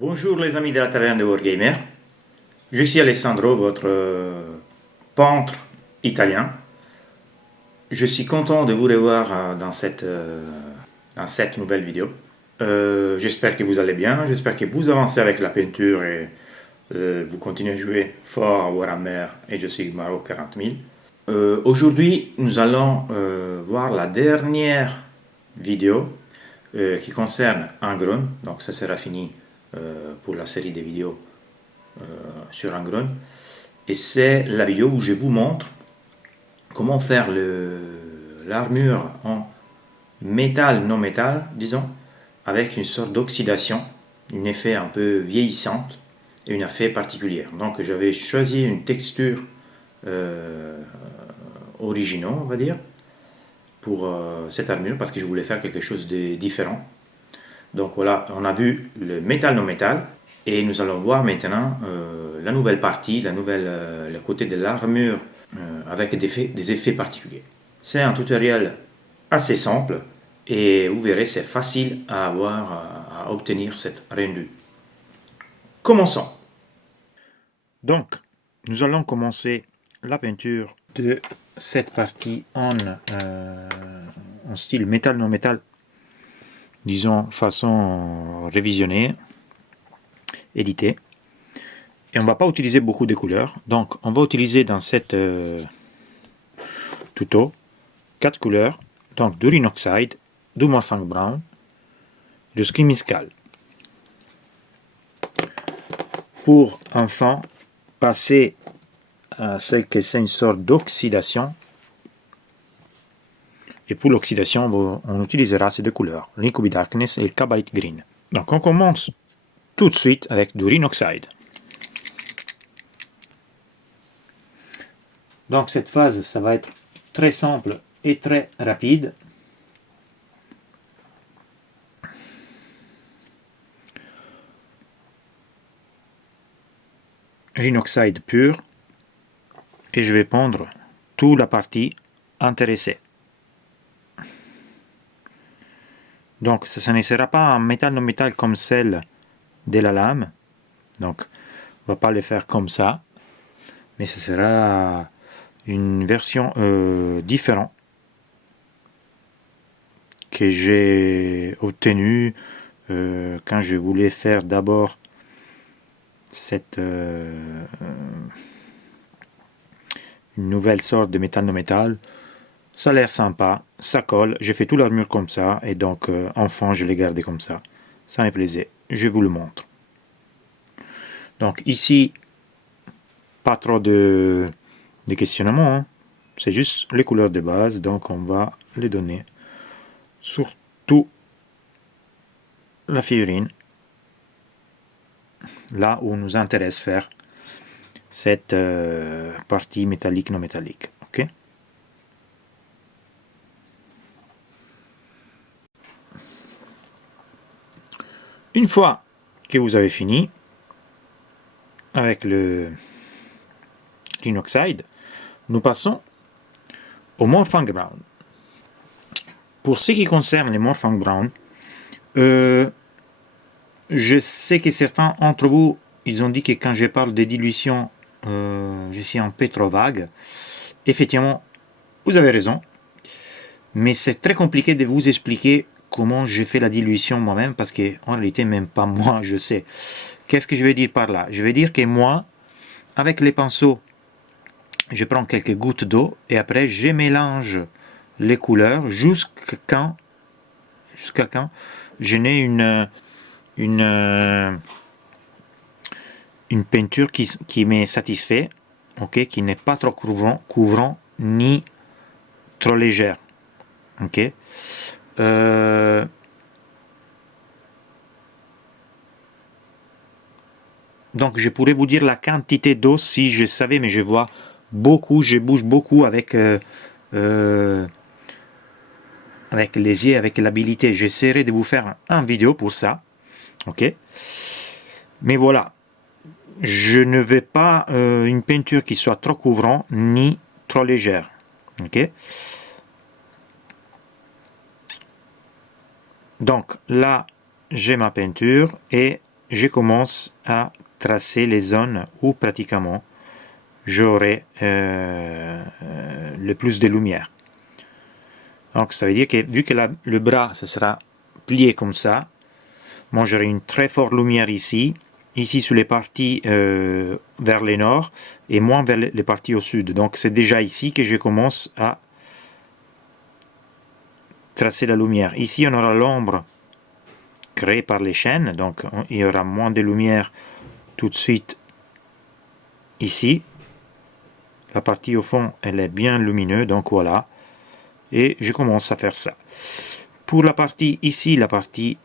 Bonjour les amis de la taverne de Wargamer, je suis Alessandro, votre peintre italien. Je suis content de vous revoir dans cette nouvelle vidéo. J'espère que vous allez bien, j'espère que vous avancez avec la peinture et vous continuez à jouer fort à Warhammer et je suis Maro 40 000. Aujourd'hui, nous allons voir la dernière vidéo qui concerne Angron, donc ça sera fini pour la série des vidéos sur Angron. Et c'est la vidéo où je vous montre comment faire l'armure en métal, non métal, disons, avec une sorte d'oxydation, un effet un peu vieillissante et un effet particulier. Donc j'avais choisi une texture originale, on va dire, pour cette armure parce que je voulais faire quelque chose de différent. Donc voilà, on a vu le métal non métal et nous allons voir maintenant la nouvelle partie, le côté de l'armure avec des effets particuliers. C'est un tutoriel assez simple et vous verrez c'est facile à avoir, à obtenir cette rendu. Commençons. Donc, nous allons commencer la peinture de cette partie en style métal non métal, disons façon révisionnée, éditée. Et on ne va pas utiliser beaucoup de couleurs, donc on va utiliser dans cette tuto 4 couleurs, donc du Rhinoxide, du Morphang Brown, du Screaming Skull. Pour enfin passer à celle que c'est une sorte d'oxydation, et pour l'oxydation on utilisera ces deux couleurs, l'Incubi Darkness et le Kabbalit Green. Donc on commence tout de suite avec du Rhinoxide. Donc cette phase, ça va être très simple et très rapide. Rhinoxide pur. Et je vais peindre toute la partie intéressée. Donc ce ne sera pas un métal non métal comme celle de la lame. Donc on ne va pas le faire comme ça. Mais ce sera une version différente que j'ai obtenue quand je voulais faire d'abord cette une nouvelle sorte de métal non métal. Ça a l'air sympa, ça colle, j'ai fait toute l'armure comme ça et donc enfin je l'ai gardé comme ça. Ça me plaisait, je vous le montre. Donc ici, pas trop de questionnement, hein. C'est juste les couleurs de base, donc on va les donner sur toute la figurine, là où nous intéresse faire cette partie métallique non métallique. Ok. Une fois que vous avez fini avec le Rhinoxide, nous passons au Morphang Brown. Pour ce qui concerne les Morphang Brown, je sais que certains d'entre vous, ils ont dit que quand je parle de dilution, je suis un peu trop vague. Effectivement, vous avez raison, mais c'est très compliqué de vous expliquer comment j'ai fait la dilution moi-même, parce que en réalité, même pas moi, je sais. Qu'est-ce que je veux dire par là? Je veux dire que moi, avec les pinceaux, je prends quelques gouttes d'eau et après je mélange les couleurs jusqu'à quand je n'ai une peinture qui me satisfait, ok, qui n'est pas trop couvrant ni trop légère, ok. Donc je pourrais vous dire la quantité d'eau si je savais, mais je vois beaucoup, je bouge beaucoup avec les yeux, avec l'habilité. J'essaierai de vous faire une vidéo pour ça, ok. Mais voilà, je ne veux pas une peinture qui soit trop couvrante ni trop légère, ok. Donc là, j'ai ma peinture et je commence à tracer les zones où pratiquement j'aurai le plus de lumière. Donc ça veut dire que vu que le bras ce sera plié comme ça, moi j'aurai une très forte lumière ici sur les parties vers le nord et moins vers les parties au sud. Donc c'est déjà ici que je commence à tracer la lumière. Ici on aura l'ombre créée par les chaînes, donc il y aura moins de lumière tout de suite ici. La partie au fond elle est bien lumineuse, donc voilà. Et je commence à faire ça. Pour la partie ici, la partie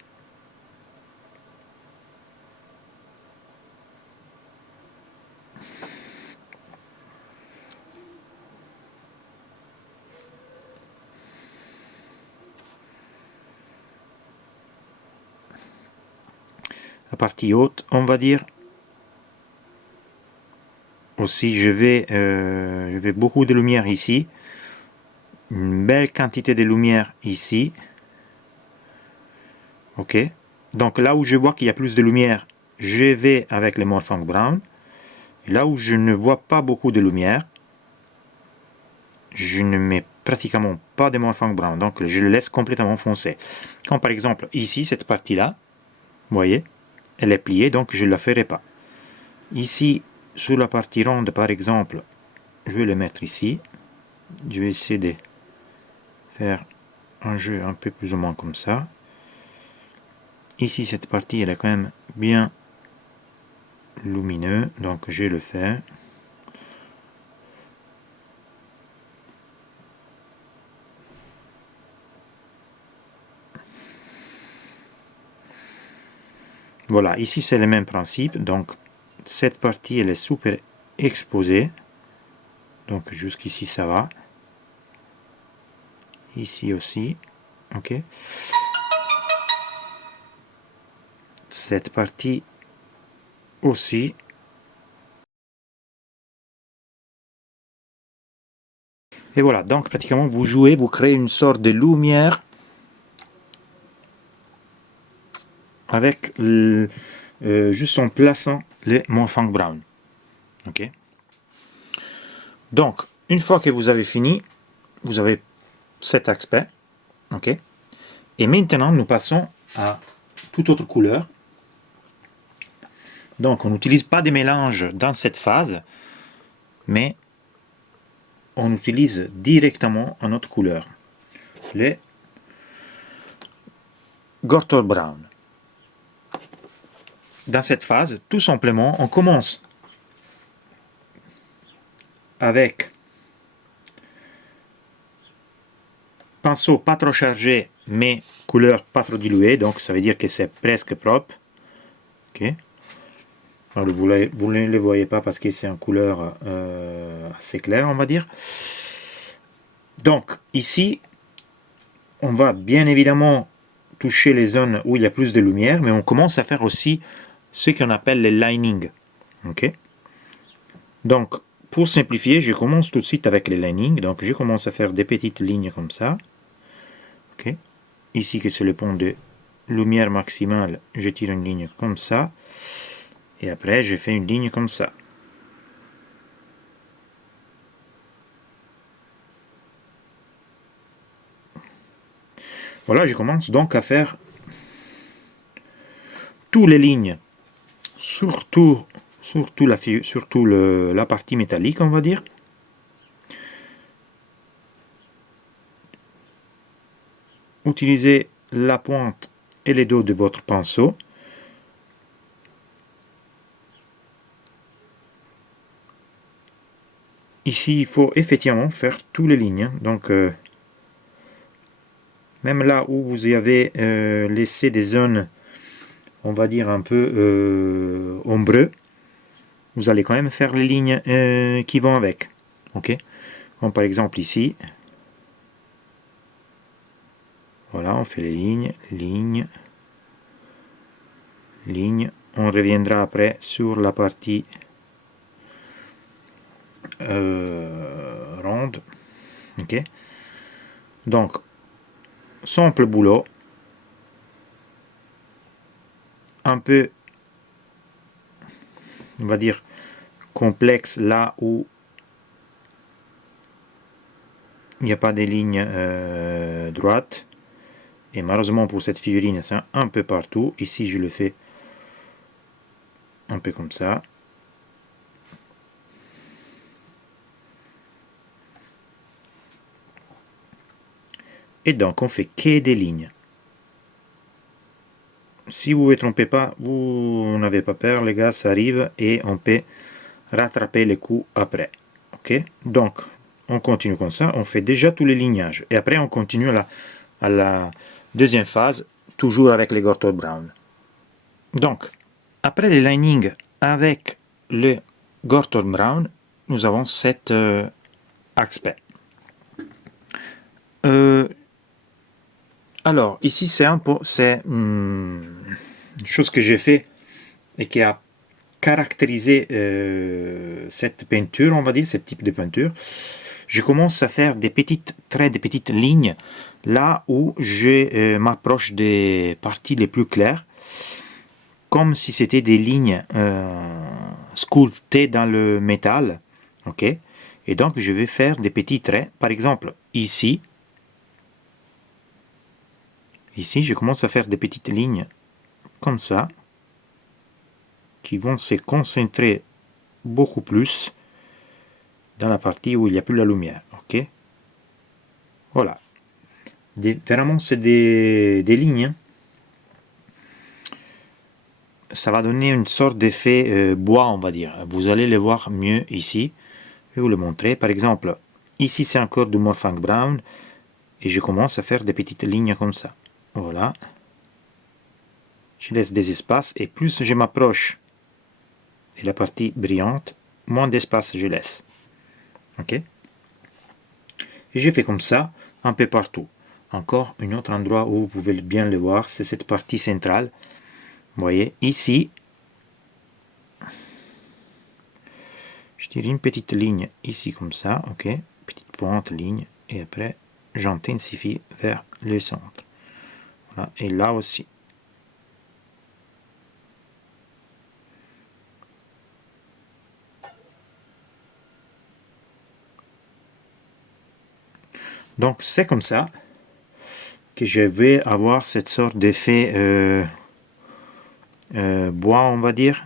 haute, on va dire. Aussi, je vais beaucoup de lumière ici. Une belle quantité de lumière ici. Ok. Donc là où je vois qu'il y a plus de lumière, je vais avec le Morphinc Brown. Et là où je ne vois pas beaucoup de lumière, je ne mets pratiquement pas de Morphinc Brown. Donc je le laisse complètement foncé. Comme par exemple ici, cette partie-là, vous voyez, elle est pliée, donc je ne la ferai pas. Ici, sur la partie ronde, par exemple, je vais le mettre ici. Je vais essayer de faire un jeu un peu plus ou moins comme ça. Ici, cette partie, elle est quand même bien lumineuse, donc je le fais. Voilà, ici c'est le même principe, donc cette partie elle est super exposée, donc jusqu'ici ça va, ici aussi, ok. Cette partie aussi. Et voilà, donc pratiquement vous jouez, vous créez une sorte de lumière avec juste en plaçant les Morphinc Brown. Ok. Donc, une fois que vous avez fini, vous avez cet aspect. Ok. Et maintenant, nous passons à toute autre couleur. Donc, on n'utilise pas des mélanges dans cette phase, mais on utilise directement une autre couleur, les Gortor Brown. Dans cette phase, tout simplement, on commence avec pinceau pas trop chargé, mais couleur pas trop diluée, donc ça veut dire que c'est presque propre. Ok. Alors, vous ne le voyez pas parce que c'est en couleur assez claire, on va dire. Donc, ici, on va bien évidemment toucher les zones où il y a plus de lumière, mais on commence à faire aussi ce qu'on appelle les linings. Ok. Donc, pour simplifier, je commence tout de suite avec les linings. Donc, je commence à faire des petites lignes comme ça. Ok. Ici, que c'est le point de lumière maximale, je tire une ligne comme ça. Et après, je fais une ligne comme ça. Voilà, je commence donc à faire toutes les lignes, surtout la partie métallique, on va dire. Utilisez la pointe et les dos de votre pinceau. Ici, il faut effectivement faire toutes les lignes. Donc, même là où vous avez laissé des zones, on va dire un peu ombreux, vous allez quand même faire les lignes qui vont avec. Ok. Comme par exemple ici. Voilà, on fait les lignes, lignes, lignes. On reviendra après sur la partie ronde. Ok. Donc, simple boulot. Un peu on va dire, complexe là où il n'y a pas des lignes droites. Et malheureusement pour cette figurine, c'est un peu partout. Ici, je le fais un peu comme ça. Et donc, on fait que des lignes. Si vous ne vous trompez pas, vous n'avez pas peur, les gars, ça arrive et on peut rattraper les coups après. Ok? Donc, on continue comme ça. On fait déjà tous les lignages. Et après, on continue à la deuxième phase, toujours avec les Gorton Brown. Donc, après les linings avec le Gorton Brown, nous avons cet aspect. Alors, ici, c'est une chose que j'ai fait et qui a caractérisé cette peinture, on va dire, ce type de peinture. Je commence à faire des petites traits, des petites lignes, là où je m'approche des parties les plus claires, comme si c'était des lignes sculptées dans le métal. Ok. Et donc, je vais faire des petits traits. Par exemple, ici, je commence à faire des petites lignes comme ça, qui vont se concentrer beaucoup plus dans la partie où il n'y a plus la lumière. Ok. Voilà. Vraiment, c'est des lignes. Ça va donner une sorte d'effet bois, on va dire. Vous allez le voir mieux ici. Je vais vous le montrer. Par exemple, ici, c'est encore du Morphank Brown. Et je commence à faire des petites lignes comme ça. Voilà. Je laisse des espaces. Et plus je m'approche de la partie brillante, moins d'espace je laisse. Ok. Et j'ai fait comme ça un peu partout. Encore un autre endroit où vous pouvez bien le voir, c'est cette partie centrale. Vous voyez, ici, je tire une petite ligne ici comme ça, ok, petite pointe, ligne, et après j'intensifie vers le centre. Voilà, et là aussi. Donc c'est comme ça que je vais avoir cette sorte d'effet bois, on va dire.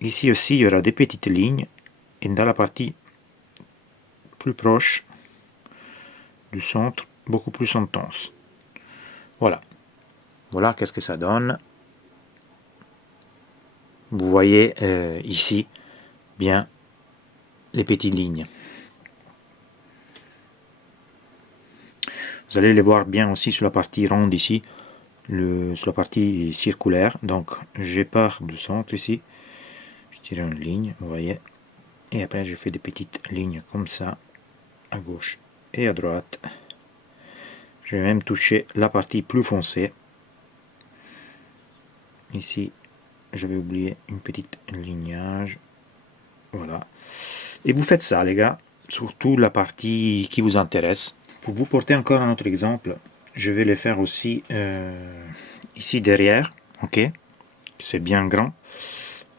Ici aussi, il y aura des petites lignes, et dans la partie plus proche du centre, beaucoup plus intense. Voilà. Voilà qu'est-ce que ça donne. Vous voyez ici bien les petites lignes. Vous allez les voir bien aussi sur la partie ronde ici, sur la partie circulaire. Donc je pars du centre ici, je tire une ligne, vous voyez, et après je fais des petites lignes comme ça, à gauche et à droite. Je vais même toucher la partie plus foncée. Ici, j'avais oublié une petite lignage. Voilà. Et vous faites ça, les gars, surtout la partie qui vous intéresse. Pour vous porter encore un autre exemple, je vais le faire aussi ici derrière. Ok, c'est bien grand.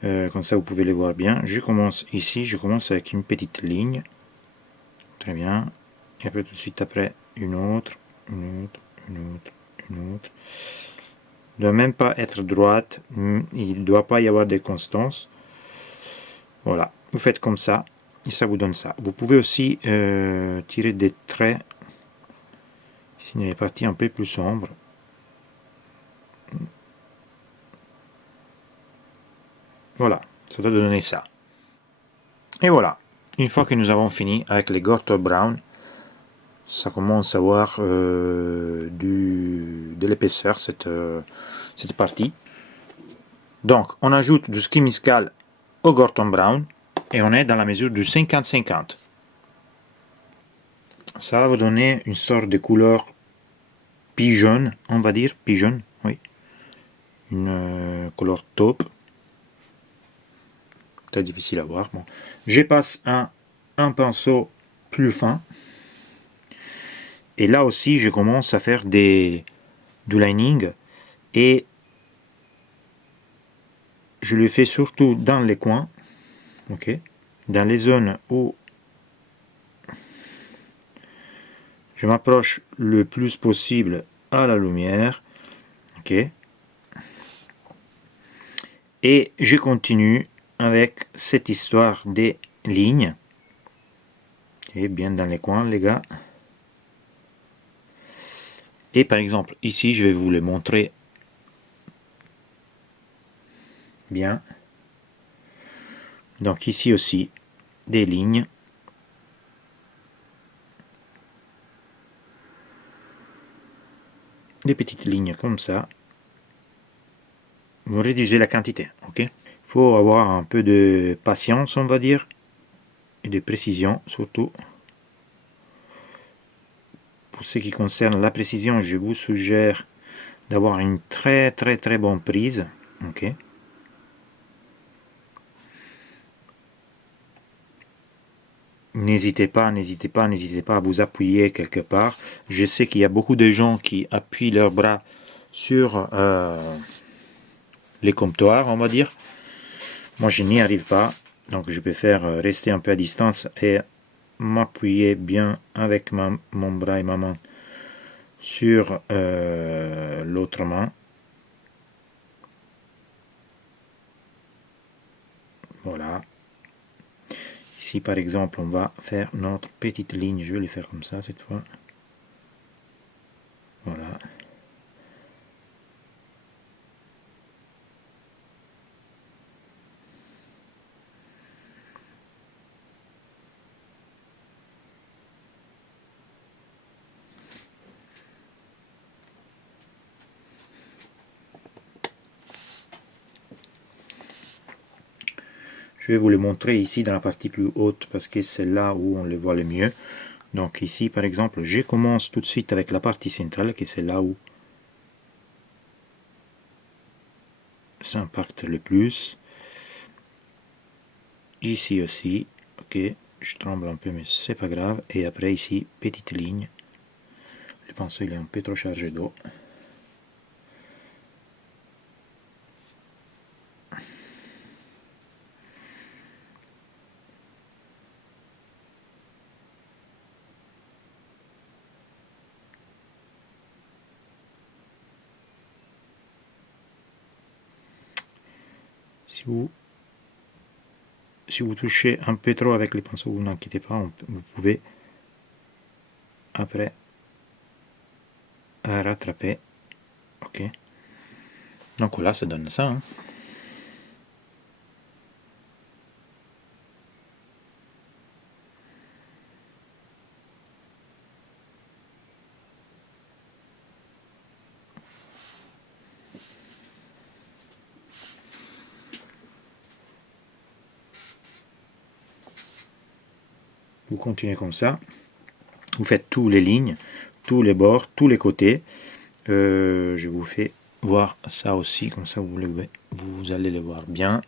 Comme ça, vous pouvez le voir bien. Je commence ici, je commence avec une petite ligne. Très bien. Et après, tout de suite après, une autre, une autre, une autre, une autre. Il ne doit même pas être droite. Il ne doit pas y avoir de constances. Voilà. Vous faites comme ça. Et ça vous donne ça. Vous pouvez aussi tirer des traits. Ici, il y a des parties un peu plus sombres. Voilà. Ça doit donner ça. Et voilà. Une fois que nous avons fini avec les Gorton Brown, ça commence à avoir de l'épaisseur cette partie. Donc on ajoute du Skimiscal au Gorton Brown et on est dans la mesure du 50-50. Ça va vous donner une sorte de couleur pigeon, on va dire, pigeon, oui. Une couleur taupe. Très difficile à voir. Bon. Je passe un pinceau plus fin. Et là aussi, je commence à faire du lining et je le fais surtout dans les coins, ok, dans les zones où je m'approche le plus possible à la lumière, ok, et je continue avec cette histoire des lignes, et bien dans les coins les gars. Et par exemple ici je vais vous les montrer bien. Donc ici aussi des lignes, des petites lignes comme ça. Vous réduisez la quantité, ok. Il faut avoir un peu de patience, on va dire, et de précision surtout. Pour ce qui concerne la précision, je vous suggère d'avoir une très bonne prise, ok. N'hésitez pas à vous appuyer quelque part. Je sais qu'il y a beaucoup de gens qui appuient leurs bras sur les comptoirs, on va dire. Moi, je n'y arrive pas, donc je préfère rester un peu à distance et m'appuyer bien avec mon bras et ma main sur l'autre main. Voilà. Ici, par exemple, on va faire notre petite ligne. Je vais le faire comme ça cette fois. Voilà. Je vais vous le montrer ici dans la partie plus haute parce que c'est là où on le voit le mieux. Donc ici, par exemple, je commence tout de suite avec la partie centrale, qui c'est là où ça impacte le plus. Ici aussi, ok, je tremble un peu, mais c'est pas grave. Et après ici, petite ligne. Le pinceau il est un peu trop chargé d'eau. Si vous touchez un peu trop avec les pinceaux, vous n'inquiétez pas, vous pouvez après rattraper. Ok. Donc voilà, ça donne ça. Hein. Vous continuez comme ça. Vous faites toutes les lignes, tous les bords, tous les côtés. Je vous fais voir ça aussi, comme ça vous allez le voir bien.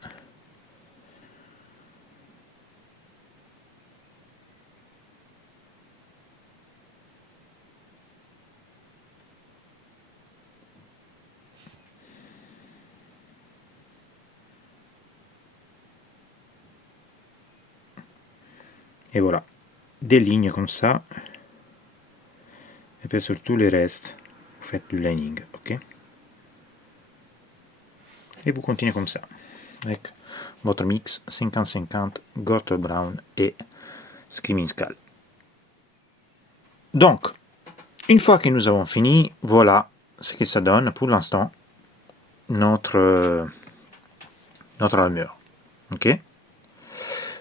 Et voilà, des lignes comme ça. Et puis sur tous les restes, vous faites du lining, ok. Et vous continuez comme ça, avec votre mix 50-50, Gorter Brown et Screaming Skull. Donc, une fois que nous avons fini, voilà ce que ça donne pour l'instant, notre armure. Ok.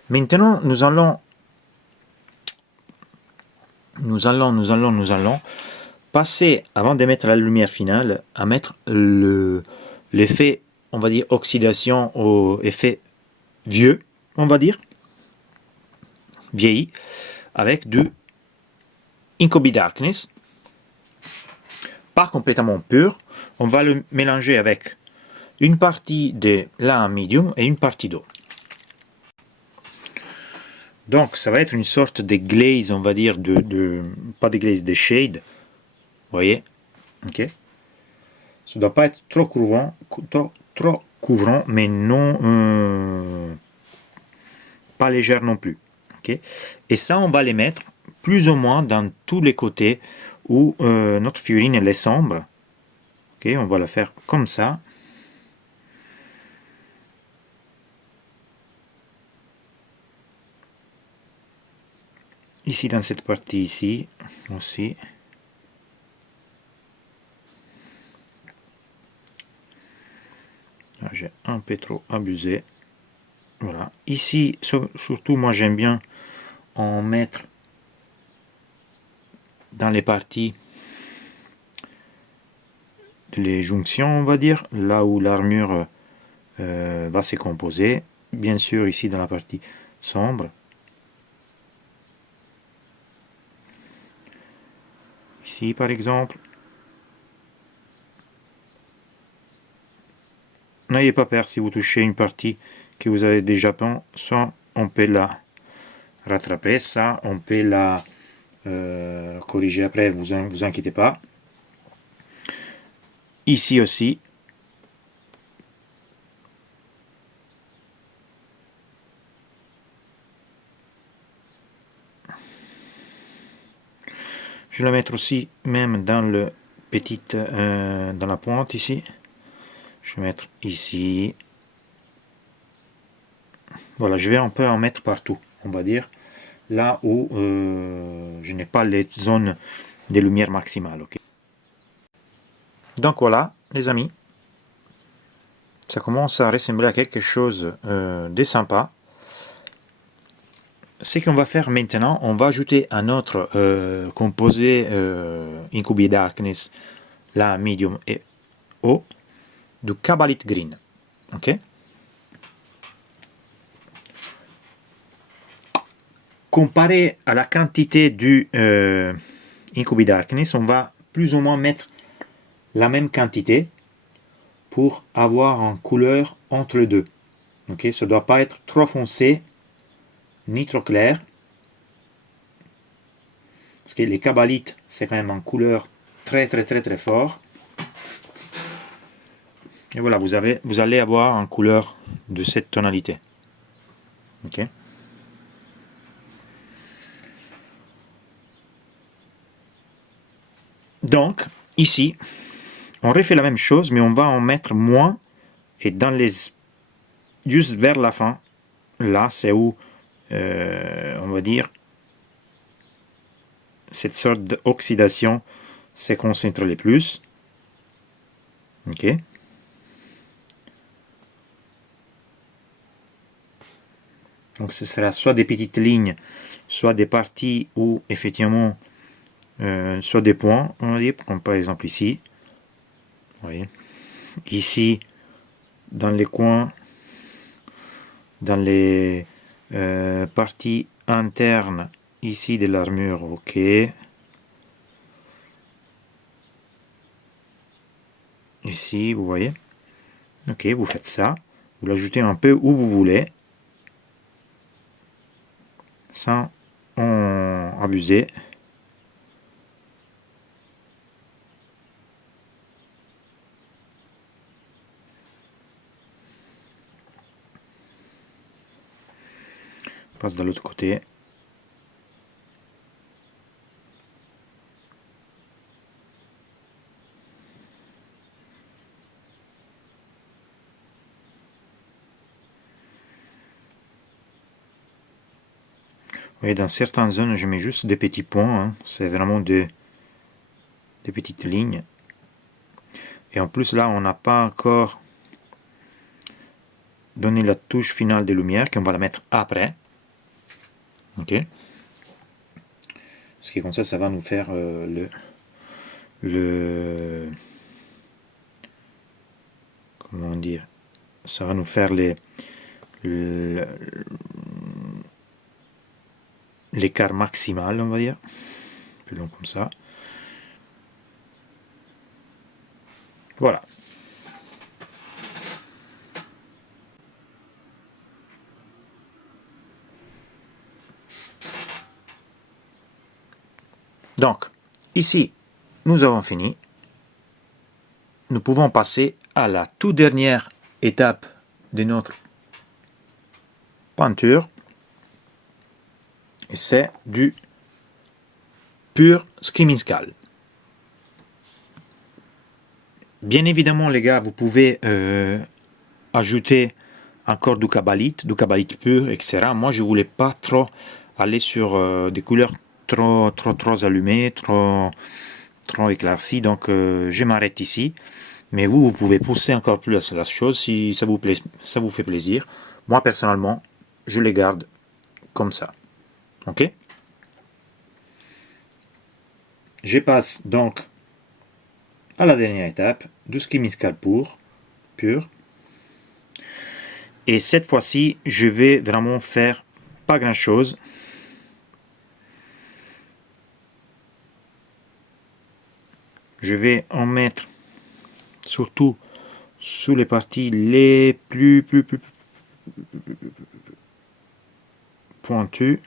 Maintenant, nous allons passer, avant de mettre la lumière finale, à mettre l'effet, on va dire, oxydation ou effet vieux, on va dire, vieilli, avec du Inkobi Darkness, pas complètement pur. On va le mélanger avec une partie de lin medium et une partie d'eau. Donc ça va être une sorte de glaze, on va dire, pas de glaze, de shade. Vous voyez, ok. Ça ne doit pas être trop trop couvrant, mais non pas légère non plus. Okay. Et ça, on va les mettre plus ou moins dans tous les côtés où notre figurine elle est sombre. Okay, on va la faire comme ça. Ici, dans cette partie ici, aussi. J'ai un peu trop abusé. Voilà. Ici, surtout, moi, j'aime bien en mettre dans les parties les jonctions, on va dire, là où l'armure va se composer. Bien sûr, ici, dans la partie sombre. Ici, par exemple. N'ayez pas peur si vous touchez une partie que vous avez déjà peint, soit on peut la rattraper, ça on peut la corriger après, vous inquiétez pas. Ici aussi. Je vais la mettre aussi même dans le petit, dans la pointe ici. Je vais mettre ici. Voilà, je vais un peu en mettre partout, on va dire, là où je n'ai pas les zones de lumière maximale. Okay. Donc voilà, les amis, ça commence à ressembler à quelque chose de sympa. Ce qu'on va faire maintenant, on va ajouter à notre composé Incubi Darkness, la medium et haut, du Cabalite Green. Ok. Comparé à la quantité du Incubi Darkness, on va plus ou moins mettre la même quantité pour avoir une couleur entre les deux. Ok, ça ne doit pas être trop foncé ni trop clair. Parce que les cabalites, c'est quand même en couleur très fort. Et voilà, vous allez avoir une couleur de cette tonalité. Ok. Donc, ici, on refait la même chose, mais on va en mettre moins. Et dans les... juste vers la fin, là, c'est où, on va dire, cette sorte d'oxydation se concentre le plus. Ok. Donc ce sera soit des petites lignes, soit des parties où effectivement, soit des points, on va dire, comme par exemple ici. Vous voyez. Ici, dans les coins, dans les parties internes ici de l'armure, ok. Ici, vous voyez. Ok, vous faites ça. Vous l'ajoutez un peu où vous voulez, sans en abuser. On passe de l'autre côté. Vous voyez, dans certaines zones, je mets juste des petits points. Hein. C'est vraiment des petites lignes. Et en plus, là, on n'a pas encore donné la touche finale de lumière, qu'on va la mettre après. Ok. Parce que comme ça va nous faire comment dire, ça va nous faire l'écart maximal, on va dire, plus long comme ça. Voilà. Donc, ici, nous avons fini. Nous pouvons passer à la toute dernière étape de notre peinture. Et c'est du pur Screaming Skull. Bien évidemment, les gars, vous pouvez ajouter encore du cabalite pur, etc. Moi, je voulais pas trop aller sur des couleurs trop allumées, trop éclaircies. Donc, je m'arrête ici. Mais vous pouvez pousser encore plus la chose si ça vous fait plaisir. Moi, personnellement, je les garde comme ça. Ok? Je passe donc à la dernière étape du Screaming Skull pur. Et cette fois-ci, je vais vraiment faire pas grand chose. Je vais en mettre surtout sous les parties les plus pointues.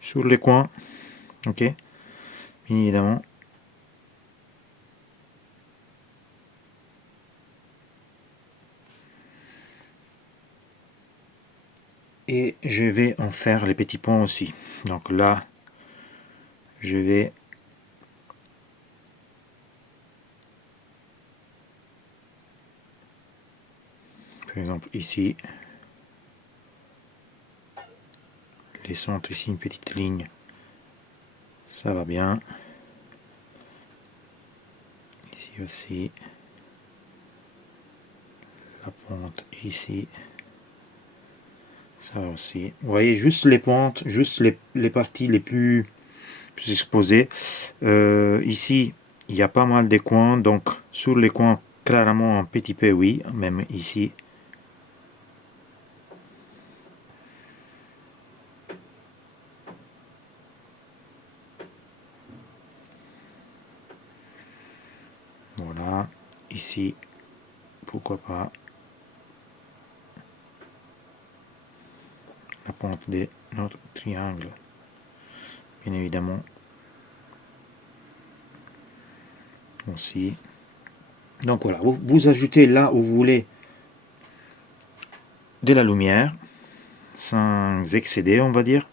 Sur les coins. Ok? Bien évidemment. Et je vais en faire les petits points aussi. Donc là, je vais par exemple ici, les centres ici, une petite ligne, ça va bien. Ici aussi, la pointe ici, ça aussi. Vous voyez, juste les pointes, juste les parties les plus exposées. Ici, il y a pas mal de coins, donc sur les coins, clairement un petit peu, oui, même ici. Voilà, ici, pourquoi pas. La pointe de notre triangle, bien évidemment. Aussi. Donc voilà, vous ajoutez là où vous voulez de la lumière, sans excéder, on va dire.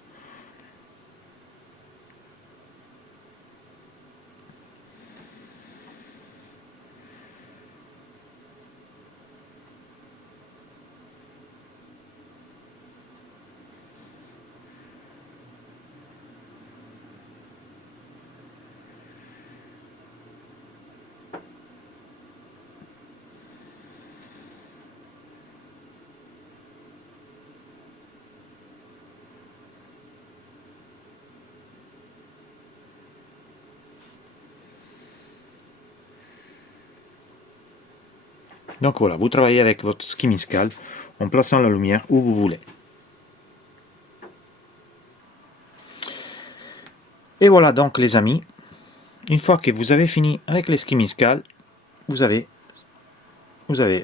Donc voilà, vous travaillez avec votre Screaming Skull en plaçant la lumière où vous voulez. Et voilà donc les amis, une fois que vous avez fini avec les Screaming Skull, vous avez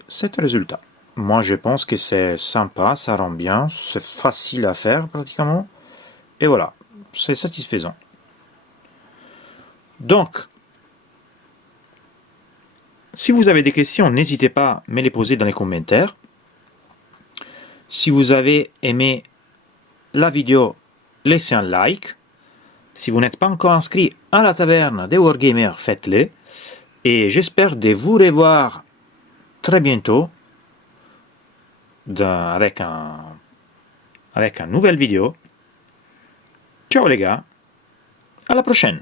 cet résultat. Moi je pense que c'est sympa, ça rend bien, c'est facile à faire pratiquement. Et voilà, c'est satisfaisant. Donc, si vous avez des questions, n'hésitez pas à me les poser dans les commentaires. Si vous avez aimé la vidéo, laissez un like. Si vous n'êtes pas encore inscrit à la taverne des Wargamers, faites-le. Et j'espère de vous revoir très bientôt avec une nouvelle vidéo. Ciao les gars, à la prochaine.